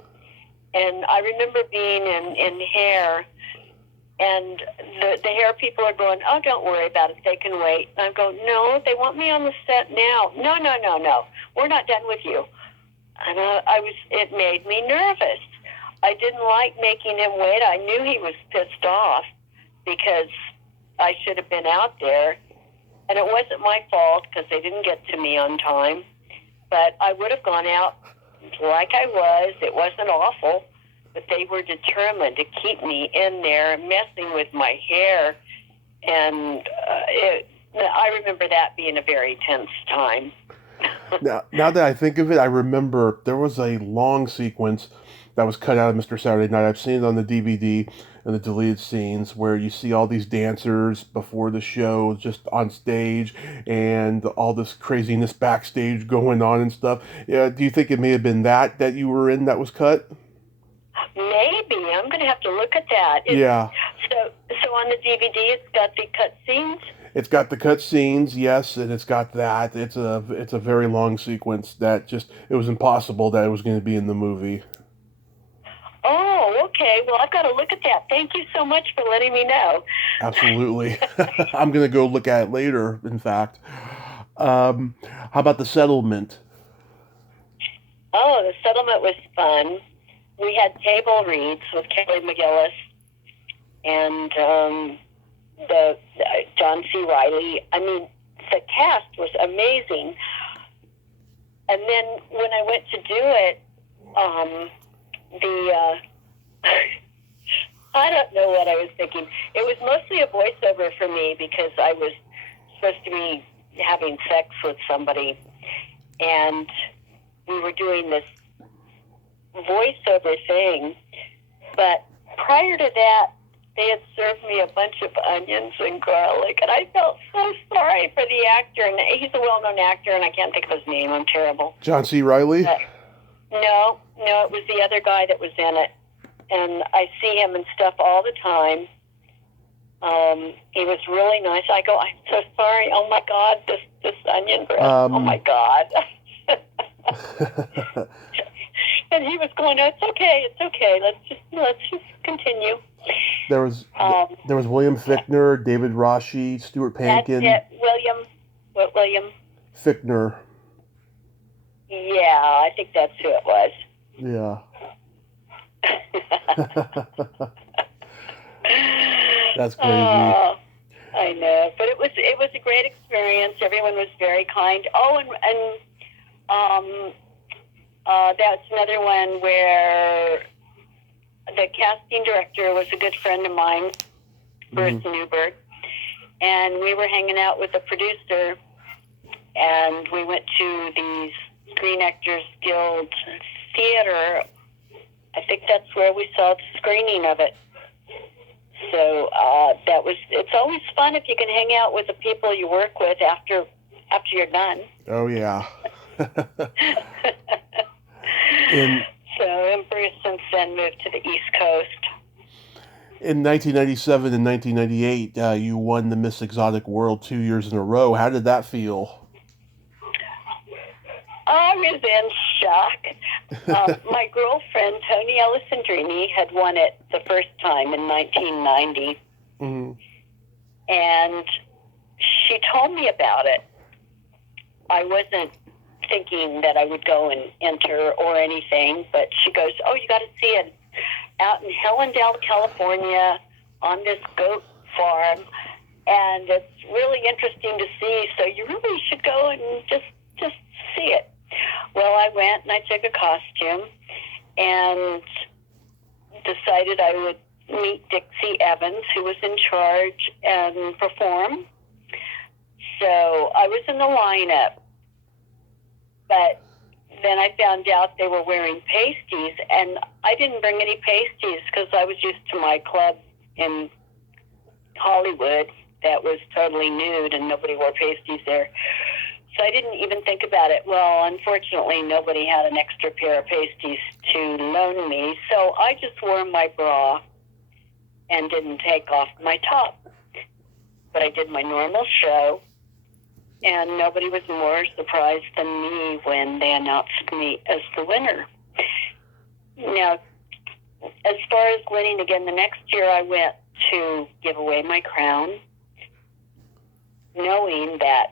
And I remember being in hair, and the hair people are going, "Oh, don't worry about it, they can wait." And I'm going, "No, they want me on the set now. No, we're not done with you." And it made me nervous. I didn't like making him wait. I knew he was pissed off, because I should have been out there. And it wasn't my fault, because they didn't get to me on time. But I would have gone out like I was. It wasn't awful, but they were determined to keep me in there messing with my hair. And I remember that being a very tense time. Now that I think of it, I remember there was a long sequence that was cut out of Mr. Saturday Night. I've seen it on the DVD and the deleted scenes, where you see all these dancers before the show just on stage, and all this craziness backstage going on and stuff. Yeah, do you think it may have been that you were in that was cut? Maybe. I'm going to have to look at that. Yeah. So on the DVD, it's got the cut scenes? It's got the cut scenes, yes, and it's got that. It's a very long sequence that it was impossible that it was going to be in the movie. Oh, okay. Well, I've got to look at that. Thank you so much for letting me know. Absolutely. I'm going to go look at it later, in fact. How about the settlement? Oh, the settlement was fun. We had table reads with Kelly McGillis and the John C. Reilly. I mean, the cast was amazing. And then when I went to do it, I don't know what I was thinking. It was mostly a voiceover for me because I was supposed to be having sex with somebody, and we were doing this voiceover thing. But prior to that, they had served me a bunch of onions and garlic, and I felt so sorry for the actor. And he's a well-known actor, and I can't think of his name. I'm terrible. John C. Reilly? No, it was the other guy that was in it. And I see him and stuff all the time. He was really nice. I go, I'm so sorry. Oh my God, this onion bread. Oh my God. And he was going, "No, it's okay. Let's just continue." There was William Fichtner, David Rashi, Stuart Pankin. That's it. William Fichtner. Yeah, I think that's who it was. Yeah. That's crazy. I know, but it was a great experience. Everyone was very kind. Oh, and that's another one where the casting director was a good friend of mine, Bruce Newberg, and we were hanging out with the producer, and we went to the Screen Actors Guild Theater. I think that's where we saw the screening of it. So it's always fun if you can hang out with the people you work with after you're done. Oh, yeah. So Bruce since then moved to the East Coast. In 1997 and 1998, you won the Miss Exotic World 2 years in a row. How did that feel? I was in shock. My girlfriend, Tony Alessandrini, had won it the first time in 1990. Mm-hmm. And she told me about it. I wasn't thinking that I would go and enter or anything, but she goes, "Oh, you got to see it out in Hellendale, California, on this goat farm, and it's really interesting to see, so you really should go and just see it." Well, I went and I took a costume and decided I would meet Dixie Evans, who was in charge, and perform. So I was in the lineup, but then I found out they were wearing pasties, and I didn't bring any pasties because I was used to my club in Hollywood that was totally nude and nobody wore pasties there. So I didn't even think about it. Well, unfortunately, nobody had an extra pair of pasties to loan me, so I just wore my bra and didn't take off my top. But I did my normal show, and nobody was more surprised than me when they announced me as the winner. Now, as far as winning again, the next year I went to give away my crown, knowing that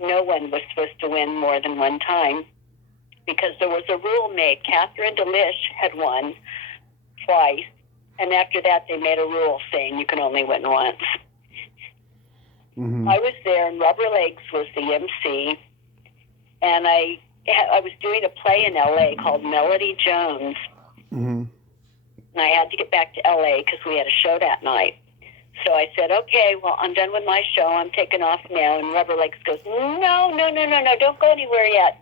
no one was supposed to win more than one time because there was a rule made. Catherine DeLish had won twice, and after that they made a rule saying you can only win once. Mm-hmm. I was there, and Rubber Legs was the MC, and I was doing a play in L.A. called Melody Jones, and I had to get back to L.A. because we had a show that night. So I said, "Okay, well, I'm done with my show. I'm taking off now." And Rubber Legs goes, No, don't go anywhere yet.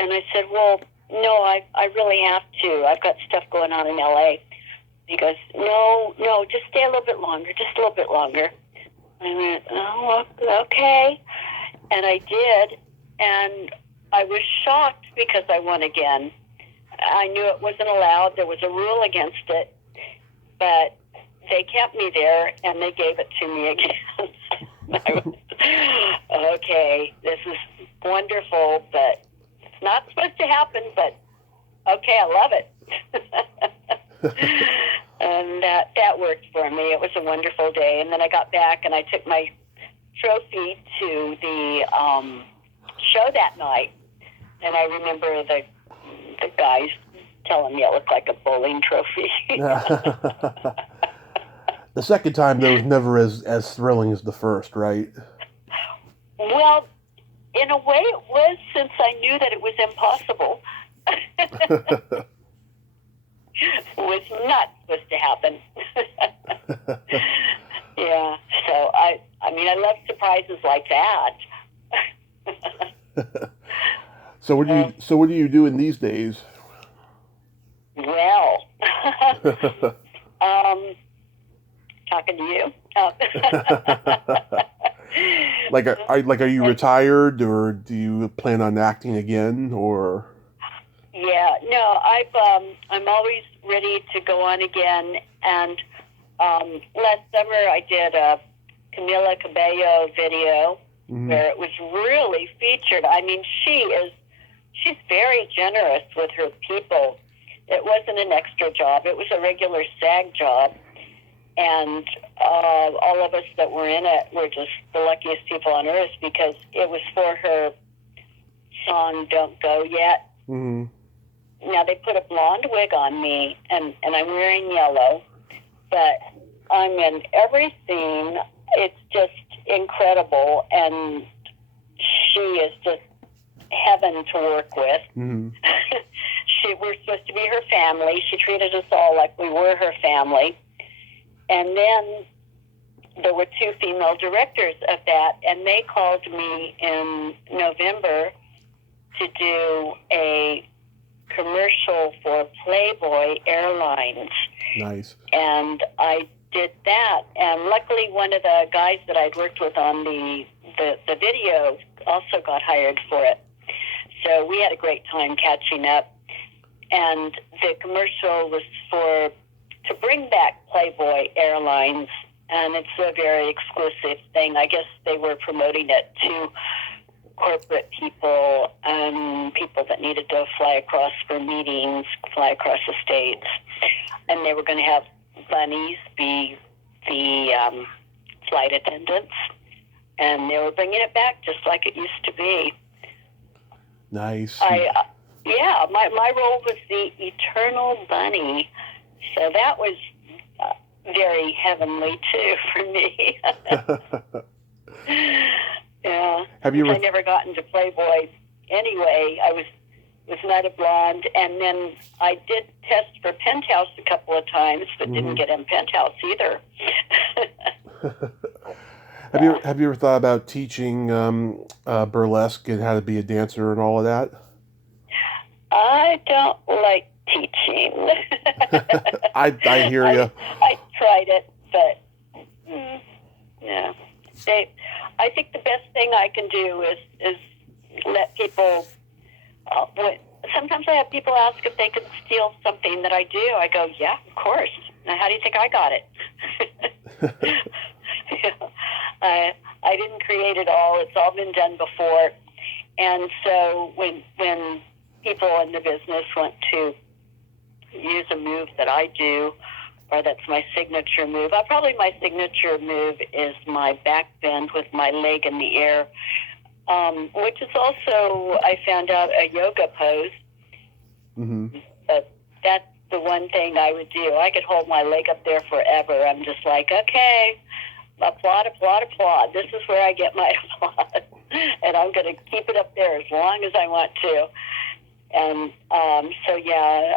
And I said, "Well, no, I really have to. I've got stuff going on in L.A. He goes, No, just stay a little bit longer, I went, "Oh, okay." And I did, and I was shocked because I won again. I knew it wasn't allowed. There was a rule against it, but they kept me there, and they gave it to me again. I was, okay, this is wonderful, but it's not supposed to happen, but okay, I love it. And that worked for me. It was a wonderful day. And then I got back and I took my trophy to the show that night. And I remember the guys telling me it looked like a bowling trophy. The second time, though, was never as thrilling as the first, right? Well, in a way it was, since I knew that it was impossible. It was not supposed to happen. Yeah, so I mean, I love surprises like that. So what are you doing these days? Well, talking to you. Are you retired, or do you plan on acting again, or? Yeah, no, I'm always ready to go on again. And last summer I did a Camila Cabello video where it was really featured. I mean, she's very generous with her people. It wasn't an extra job. It was a regular SAG job. And all of us that were in it were just the luckiest people on earth, because it was for her song Don't Go Yet. Mm-hmm. Now, they put a blonde wig on me, and I'm wearing yellow, but I'm in every scene. It's just incredible, and she is just heaven to work with. Mm-hmm. We're supposed to be her family. She treated us all like we were her family. And then there were 2 female directors of that, and they called me in November to do a commercial for Playboy Airlines. Nice. And I did that, and luckily one of the guys that I'd worked with on the video also got hired for it. So we had a great time catching up. And the commercial was to bring back Playboy Airlines, and it's a very exclusive thing. I guess they were promoting it to corporate people and people that needed to fly across for meetings, fly across the states. And they were going to have bunnies be the flight attendants, and they were bringing it back just like it used to be. Nice. My role was the Eternal Bunny, so that was very heavenly too for me. Yeah. I never got into Playboy anyway. I was not a blonde, and then I did test for Penthouse a couple of times, but didn't get in Penthouse either. Have you ever thought about teaching burlesque and how to be a dancer and all of that? I don't like teaching. I hear you. I tried it, but yeah. I think the best thing I can do is let people. Sometimes I have people ask if they can steal something that I do. I go, yeah, of course. Now, how do you think I got it? I didn't create it all. It's all been done before. And so when people in the business want to use a move that I do, or that's my signature move, probably my signature move is my back bend with my leg in the air, which is also, I found out, a yoga pose. Mm-hmm. But that's the one thing I would do. I could hold my leg up there forever. I'm just like, okay, applaud, applaud, applaud. This is where I get my applause. And I'm going to keep it up there as long as I want to. And so, yeah,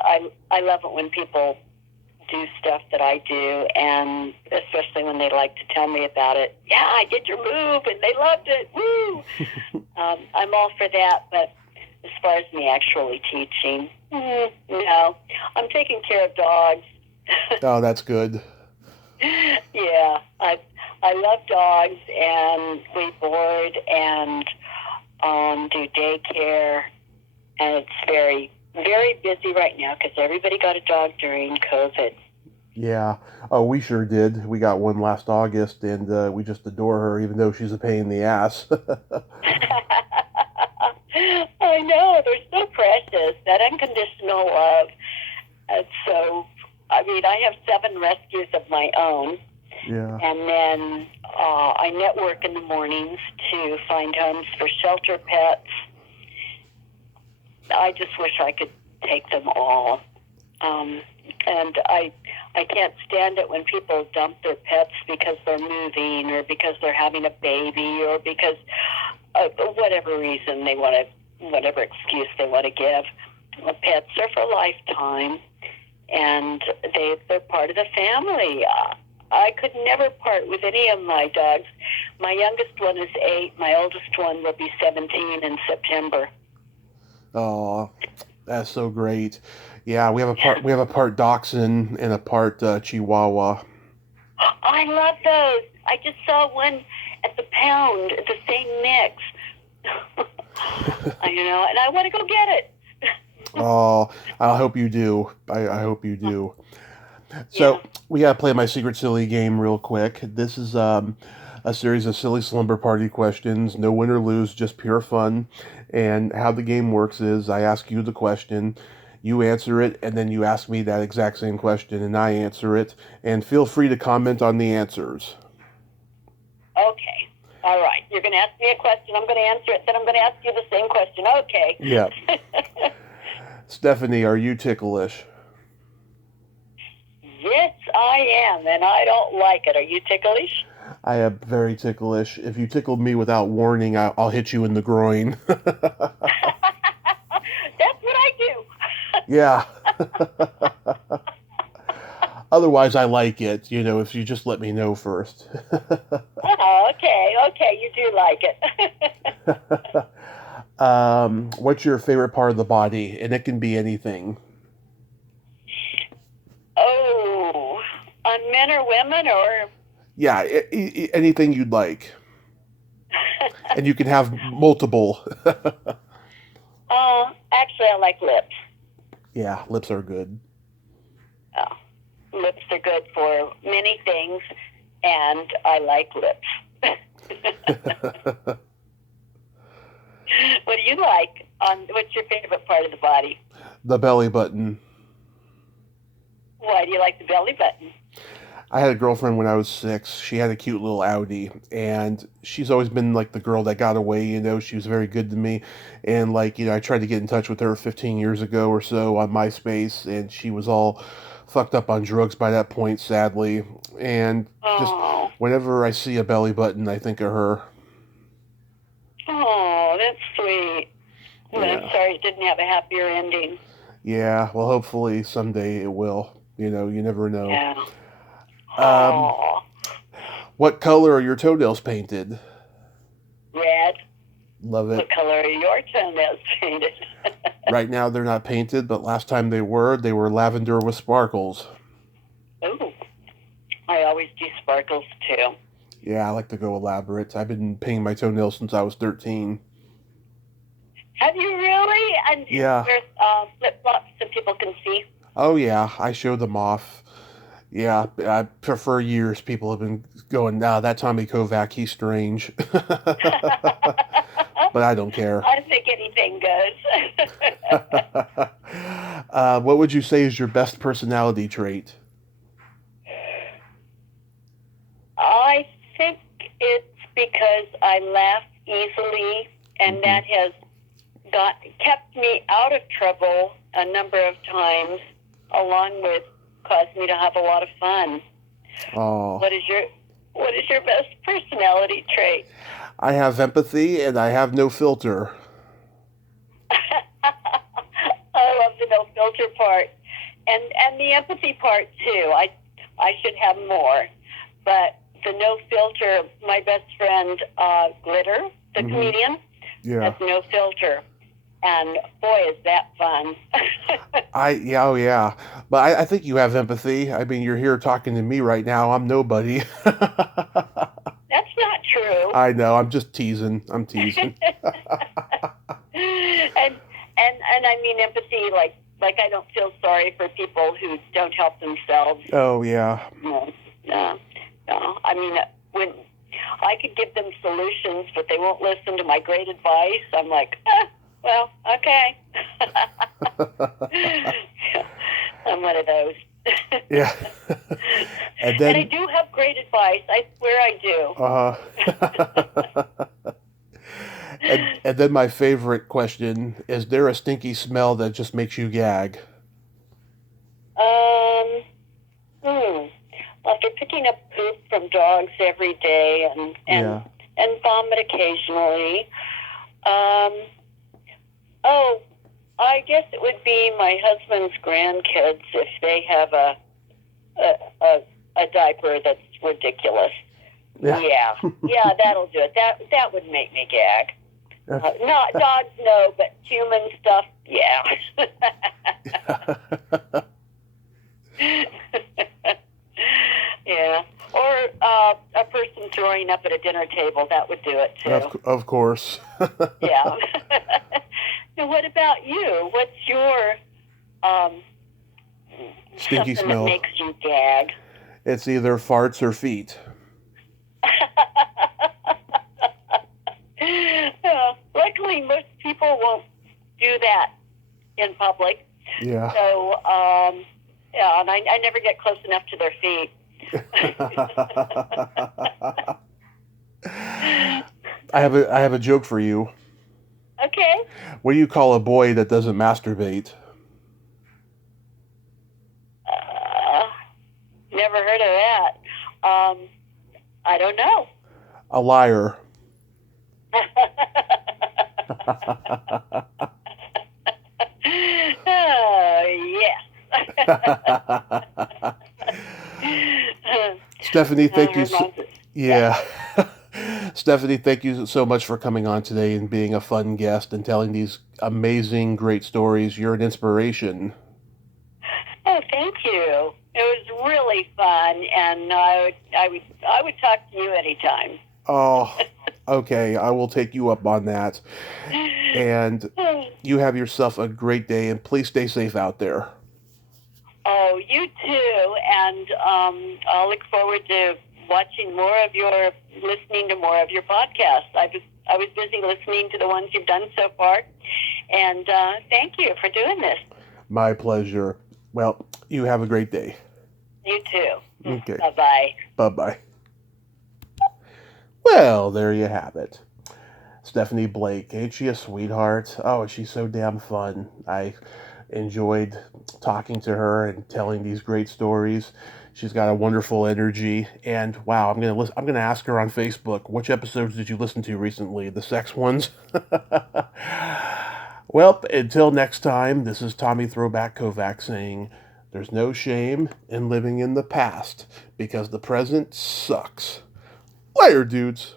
I love it when people do stuff that I do, and especially when they like to tell me about it. Yeah, I did your move, and they loved it. Woo! I'm all for that, but as far as me actually teaching, no. I'm taking care of dogs. Oh, that's good. Yeah, I love dogs, and we board and do daycare, and it's very, very busy right now because everybody got a dog during COVID. Yeah. Oh, we sure did. We got one last August, and we just adore her, even though she's a pain in the ass. I know, they're so precious, that unconditional love. And so, I mean, I have 7 rescues of my own. Yeah. And then I network in the mornings to find homes for shelter pets. I just wish I could take them all. And I can't stand it when people dump their pets because they're moving or because they're having a baby or because of whatever reason they want to, whatever excuse they want to give. Pets are for a lifetime, and they're part of the family. I could never part with any of my dogs. My youngest one is 8. My oldest one will be 17 in September. Oh, that's so great. Yeah, we have a part Dachshund and a part Chihuahua. I love those. I just saw one at the pound, the same mix. And I want to go get it. Oh, I hope you do. I hope you do. So we gotta play my secret silly game real quick. This is a series of silly slumber party questions. No win or lose, just pure fun. And how the game works is I ask you the question, you answer it, and then you ask me that exact same question, and I answer it. And feel free to comment on the answers. Okay. All right. You're going to ask me a question. I'm going to answer it. Then I'm going to ask you the same question. Okay. Yeah. Stephanie, are you ticklish? Yes, I am, and I don't like it. Are you ticklish? I am very ticklish. If you tickle me without warning, I'll hit you in the groin. That's what I do. Yeah. Otherwise, I like it, if you just let me know first. Oh, okay. Okay, you do like it. What's your favorite part of the body? And it can be anything. Oh, on men or women or? Yeah, anything you'd like. And you can have multiple. Actually, I like lips. Yeah, lips are good. Oh, lips are good for many things, and I like lips. What do you like? What's your favorite part of the body? The belly button. Why do you like the belly button? I had a girlfriend when I was 6. She had a cute little Audi, and she's always been like the girl that got away, She was very good to me. And I tried to get in touch with her 15 years ago or so on MySpace, and she was all fucked up on drugs by that point, sadly. And just whenever I see a belly button, I think of her. Oh, that's sweet. Well, Yeah. I'm sorry it didn't have a happier ending. Yeah, well, hopefully someday it will. You never know. Yeah. What color are your toenails painted? Red. Love it. What color are your toenails painted? Right now they're not painted, but last time they were lavender with sparkles. Ooh. I always do sparkles too. Yeah, I like to go elaborate. I've been painting my toenails since I was 13. Have you really? And Yeah. wear flip-flops so people can see? Oh yeah, I show them off. Yeah, for years people have been going, that Tommy Kovac, he's strange. But I don't care. I don't think anything goes. What would you say is your best personality trait? I think it's because I laugh easily, and that has kept me out of trouble a number of times, along with caused me to have a lot of fun. Oh. What is your best personality trait? I have empathy and I have no filter. I love the no filter part, and the empathy part too. I should have more, but the no filter. My best friend Glitter, the comedian, has no filter. And boy, is that fun. Oh yeah. But I think you have empathy. I mean, you're here talking to me right now. I'm nobody. That's not true. I know. I'm just teasing. I'm teasing. and I mean empathy, like Like, I don't feel sorry for people who don't help themselves. Oh, yeah. No. I mean, when I could give them solutions, but they won't listen to my great advice, I'm like, well, okay. I'm one of those. Yeah. And I do have great advice. I swear I do. And then my favorite question, is there a stinky smell that just makes you gag? After picking up poop from dogs every day and vomit occasionally. I guess it would be my husband's grandkids if they have a diaper that's ridiculous. Yeah, that'll do it. That would make me gag. Not dogs, no, but human stuff, yeah. Yeah, or a person throwing up at a dinner table, that would do it too. Of course. Yeah. Now, what about you? What's your stinky something smell that makes you gag? It's either farts or feet. Luckily, most people won't do that in public. Yeah. So, and I never get close enough to their feet. I have a joke for you. Okay. What do you call a boy that doesn't masturbate? Never heard of that. I don't know. A liar. Yes. Stephanie, thank you. Yeah. Stephanie, thank you so much for coming on today and being a fun guest and telling these amazing, great stories. You're an inspiration. Oh, thank you. It was really fun, and I would talk to you anytime. Oh, okay. I will take you up on that. And you have yourself a great day, and please stay safe out there. Oh, you too. And I'll look forward to listening to more of your podcasts. I was busy listening to the ones you've done so far, and thank you for doing this. My pleasure. Well, you have a great day. You too. Okay. Bye-bye. Bye-bye. Well, there you have it. Stephanie Blake, ain't she a sweetheart? Oh, she's so damn fun. I enjoyed talking to her and telling these great stories. She's got a wonderful energy, and wow, I'm gonna ask her on Facebook, which episodes did you listen to recently? The sex ones? Well, until next time, this is Tommy Throwback Kovac saying, there's no shame in living in the past, because the present sucks. Later, dudes.